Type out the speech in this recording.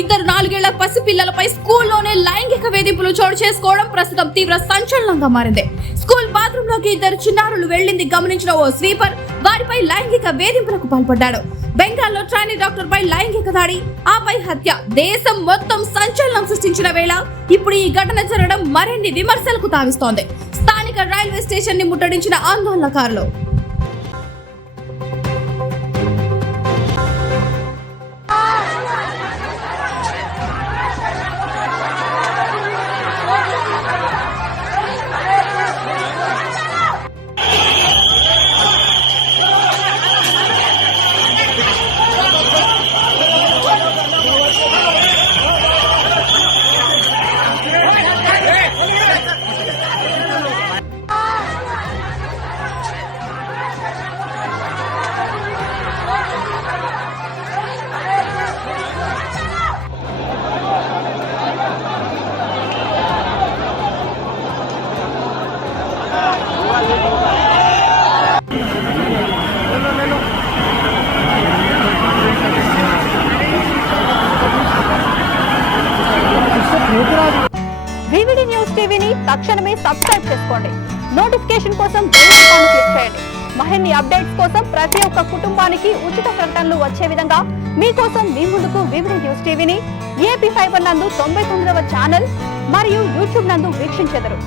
ఇద్దరు 4 ఏళ్ల పసిపిల్లలపై స్కూల్లోనే లైంగిక వేధింపులు చోటు చేసుకోవడం ప్రస్తుతం తీవ్ర సంచలనంగా మారింది. స్కూల్ బాత్రూమ్ లోకి ఇద్దరు చిన్నారులు వెళ్లింది గమనించిన ఓ స్వీపర్ వారిపై లైంగిక వేధింపులకు పాల్పడ్డాడు. బెంగాల్లో ట్రైనీ డాక్టర్ పై లైంగిక దాడి, ఆపై హత్య దేశం మొత్తం సంచలనం సృష్టించిన వేళ ఇప్పుడు ఈ ఘటన జరగడం మరిన్ని విమర్శలకు తావిస్తోంది. స్థానిక రైల్వే స్టేషన్ ని ముట్టడించిన ఆందోళనకారులు వివిడి న్యూస్ టీవీని తక్షణమే సబ్స్క్రైబ్ చేసుకోండి. నోటిఫికేషన్ కోసం బెల్ ఐకాన్ క్లిక్ చేయండి. మరిన్ని అప్డేట్స్ కోసం ప్రతి ఒక్క కుటుంబానికి ఉచిత ప్రకటనలు వచ్చే విధంగా మీకోసం మీ ముందుకు వివిడి న్యూస్ టీవీని AP5 నందు 99వ ఛానల్ మరియు యూట్యూబ్ నందు వీక్షించెదరు.